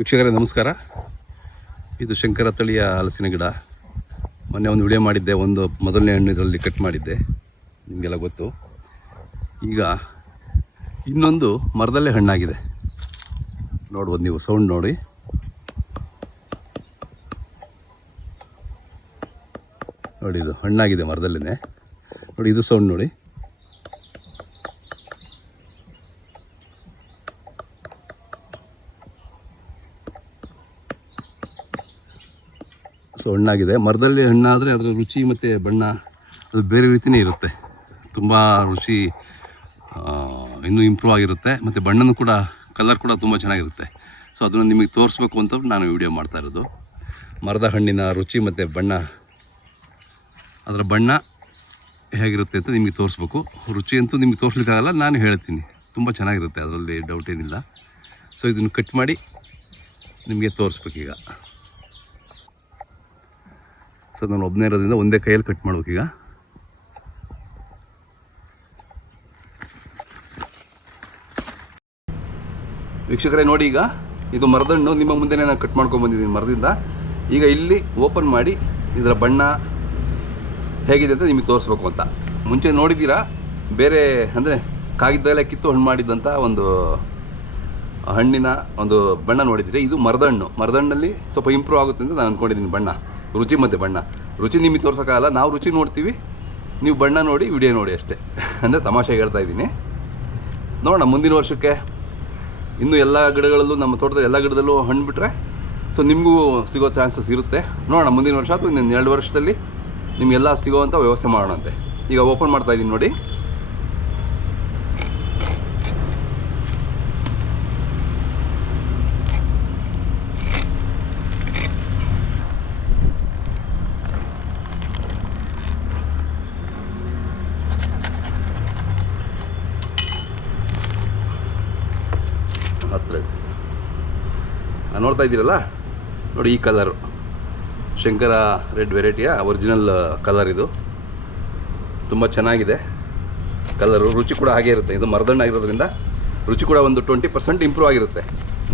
ವೀಕ್ಷಕರೇ ನಮಸ್ಕಾರ. ಇದು ಶಂಕರ ತಳಿಯ ಹಲಸಿನ ಗಿಡ. ಮೊನ್ನೆ ಒಂದು ವಿಡಿಯೋ ಮಾಡಿದ್ದೆ, ಒಂದು ಮೊದಲನೇ ಹಣ್ಣು ಇದರಲ್ಲಿ ಕಟ್ ಮಾಡಿದ್ದೆ, ನಿಮಗೆಲ್ಲ ಗೊತ್ತು. ಈಗ ಇನ್ನೊಂದು ಮರದಲ್ಲೇ ಹಣ್ಣಾಗಿದೆ. ನೋಡ್ಬೋದು ನೀವು, ಸೌಂಡ್ ನೋಡಿ. ನೋಡಿ, ಇದು ಹಣ್ಣಾಗಿದೆ ಮರದಲ್ಲೇ. ನೋಡಿ, ಇದು ಸೌಂಡ್ ನೋಡಿ. ಸೊ ಹಣ್ಣಾಗಿದೆ. ಮರದಲ್ಲಿ ಹಣ್ಣಾದರೆ ಅದರ ರುಚಿ ಮತ್ತು ಬಣ್ಣ ಅದು ಬೇರೆ ರೀತಿಯೇ ಇರುತ್ತೆ. ತುಂಬ ರುಚಿ ಇನ್ನೂ ಇಂಪ್ರೂವ್ ಆಗಿರುತ್ತೆ, ಮತ್ತು ಬಣ್ಣನೂ ಕೂಡ, ಕಲರ್ ಕೂಡ ತುಂಬ ಚೆನ್ನಾಗಿರುತ್ತೆ. ಸೊ ಅದನ್ನು ನಿಮಗೆ ತೋರಿಸ್ಬೇಕು ಅಂತ ನಾನು ವಿಡಿಯೋ ಮಾಡ್ತಾ ಇರೋದು. ಮರದ ಹಣ್ಣಿನ ರುಚಿ ಮತ್ತು ಬಣ್ಣ, ಅದರ ಬಣ್ಣ ಹೇಗಿರುತ್ತೆ ಅಂತ ನಿಮಗೆ ತೋರಿಸ್ಬೇಕು. ರುಚಿ ಅಂತೂ ನಿಮಗೆ ತೋರಿಸ್ಲಿಕ್ಕಾಗಲ್ಲ, ನಾನು ಹೇಳ್ತೀನಿ. ತುಂಬ ಚೆನ್ನಾಗಿರುತ್ತೆ, ಅದರಲ್ಲಿ ಡೌಟ್ ಏನಿಲ್ಲ. ಸೊ ಇದನ್ನು ಕಟ್ ಮಾಡಿ ನಿಮಗೆ ತೋರಿಸ್ಬೇಕೀಗ. ಸೊ ನಾನು ಒಬ್ಬನೇ ಇರೋದ್ರಿಂದ ಒಂದೇ ಕೈಯಲ್ಲಿ ಕಟ್ ಮಾಡ್ಬೇಕೀಗ. ವೀಕ್ಷಕರೇ ನೋಡಿ, ಈಗ ಇದು ಮರದಣ್ಣು ನಿಮ್ಮ ಮುಂದೆನೇ ನಾನು ಕಟ್ ಮಾಡ್ಕೊಂಡ್ಬಂದಿದ್ದೀನಿ ಮರದಿಂದ. ಈಗ ಇಲ್ಲಿ ಓಪನ್ ಮಾಡಿ ಇದರ ಬಣ್ಣ ಹೇಗಿದೆ ಅಂತ ನಿಮಗೆ ತೋರಿಸ್ಬೇಕು ಅಂತ. ಮುಂಚೆ ನೋಡಿದ್ದೀರಾ, ಬೇರೆ ಅಂದರೆ ಕಾಗಿದ್ದಲ್ಲೇ ಕಿತ್ತು ಹಣ್ಣು ಮಾಡಿದ್ದಂಥ ಒಂದು ಹಣ್ಣಿನ ಒಂದು ಬಣ್ಣ ನೋಡಿದ್ದೀರಿ. ಇದು ಮರದಣ್ಣು. ಮರದಣ್ಣಲ್ಲಿ ಸ್ವಲ್ಪ ಇಂಪ್ರೂವ್ ಆಗುತ್ತೆ ಅಂತ ನಾನು ಅಂದ್ಕೊಂಡಿದ್ದೀನಿ. ಬಣ್ಣ, ರುಚಿ ಮತ್ತು ಬಣ್ಣ. ರುಚಿ ನಿಮಗೆ ತೋರ್ಸೋಕ್ಕಾಗಲ್ಲ, ನಾವು ರುಚಿ ನೋಡ್ತೀವಿ, ನೀವು ಬಣ್ಣ ನೋಡಿ, ವಿಡಿಯೋ ನೋಡಿ ಅಷ್ಟೇ. ಅಂದರೆ ತಮಾಷೆಗೆ ಹೇಳ್ತಾ ಇದ್ದೀನಿ. ನೋಡೋಣ ಮುಂದಿನ ವರ್ಷಕ್ಕೆ ಇನ್ನೂ ಎಲ್ಲ ಗಿಡಗಳಲ್ಲೂ, ನಮ್ಮ ತೋಟದ ಎಲ್ಲ ಗಿಡದಲ್ಲೂ ಹಣ್ಣು ಬಿಟ್ಟರೆ ಸೊ ನಿಮಗೂ ಸಿಗೋ ಚಾನ್ಸಸ್ ಇರುತ್ತೆ. ನೋಡೋಣ ಮುಂದಿನ ವರ್ಷ ಅಥವಾ ಇನ್ನೊಂದು 2 ವರ್ಷದಲ್ಲಿ ನಿಮಗೆಲ್ಲ ಸಿಗೋವಂಥ ವ್ಯವಸ್ಥೆ ಮಾಡೋಣಂತೆ. ಈಗ ಓಪನ್ ಮಾಡ್ತಾ ಇದ್ದೀನಿ ನೋಡಿ. ಹತ್ರ ನೋಡ್ತಾ ಇದ್ದೀರಲ್ಲ, ನೋಡಿ ಈ ಕಲರು ಶಂಕರ ರೆಡ್ ವೆರೈಟಿಯ ಒರಿಜಿನಲ್ ಕಲರ್. ಇದು ತುಂಬ ಚೆನ್ನಾಗಿದೆ ಕಲರು. ರುಚಿ ಕೂಡ ಹಾಗೆ ಇರುತ್ತೆ. ಇದು ಮರದಣ್ಣ ಆಗಿರೋದ್ರಿಂದ ರುಚಿ ಕೂಡ ಒಂದು 20% ಇಂಪ್ರೂವ್ ಆಗಿರುತ್ತೆ.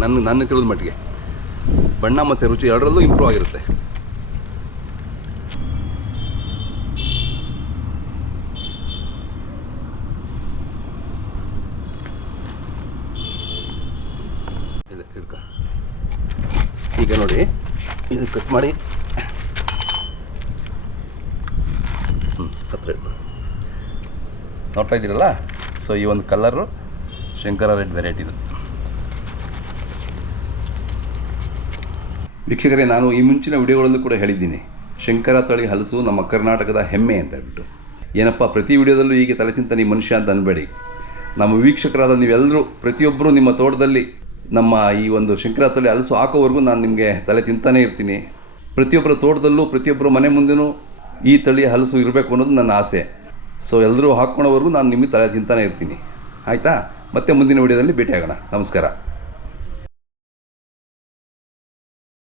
ನನ್ನ ತಿಳಿದ ಮಟ್ಟಿಗೆ ಬಣ್ಣ ಮತ್ತು ರುಚಿ ಎರಡರಲ್ಲೂ ಇಂಪ್ರೂವ್ ಆಗಿರುತ್ತೆ. ಈಗ ನೋಡಿ, ಇದು ಕಟ್ ಮಾಡಿ ಹತ್ರ ನೋಡ್ತಾ ಇದ್ದೀರಲ್ಲ. ಸೊ ಈ ಒಂದು ಕಲರು ಶಂಕರ ರೆಡ್ ವೆರೈಟಿದು. ವೀಕ್ಷಕರೇ, ನಾನು ಈ ಮುಂಚಿನ ವಿಡಿಯೋಗಳಲ್ಲೂ ಕೂಡ ಹೇಳಿದ್ದೀನಿ, ಶಂಕರ ತಳಿ ಹಲಸು ನಮ್ಮ ಕರ್ನಾಟಕದ ಹೆಮ್ಮೆ ಅಂತ ಹೇಳ್ಬಿಟ್ಟು. ಏನಪ್ಪ, ಪ್ರತಿ ವಿಡಿಯೋದಲ್ಲೂ ಹೀಗೆ ತಲೆ ತಿಂತಾನೆ ಮನುಷ್ಯ ಅಂತ ಅನ್ಬೇಡಿ. ನಮ್ಮ ವೀಕ್ಷಕರಾದ ನೀವೆಲ್ಲರೂ ಪ್ರತಿಯೊಬ್ಬರು ನಿಮ್ಮ ತೋಟದಲ್ಲಿ ನಮ್ಮ ಈ ಒಂದು ಶಂಕರ ತಳಿ ಹಲಸು ಹಾಕೋವರೆಗೂ ನಾನು ನಿಮಗೆ ತಲೆ ತಿಂತಾನೇ ಇರ್ತೀನಿ. ಪ್ರತಿಯೊಬ್ಬರ ತೋಟದಲ್ಲೂ, ಪ್ರತಿಯೊಬ್ಬರ ಮನೆ ಮುಂದೆನೂ ಈ ತಳಿ ಹಲಸು ಇರಬೇಕು ಅನ್ನೋದು ನನ್ನ ಆಸೆ. ಸೊ ಎಲ್ಲರೂ ಹಾಕ್ಕೊಳೋವರೆಗೂ ನಾನು ನಿಮಗೆ ತಲೆ ತಿಂತಾನೇ ಇರ್ತೀನಿ. ಆಯಿತಾ? ಮತ್ತೆ ಮುಂದಿನ ವಿಡಿಯೋದಲ್ಲಿ ಭೇಟಿಯಾಗೋಣ. ನಮಸ್ಕಾರ.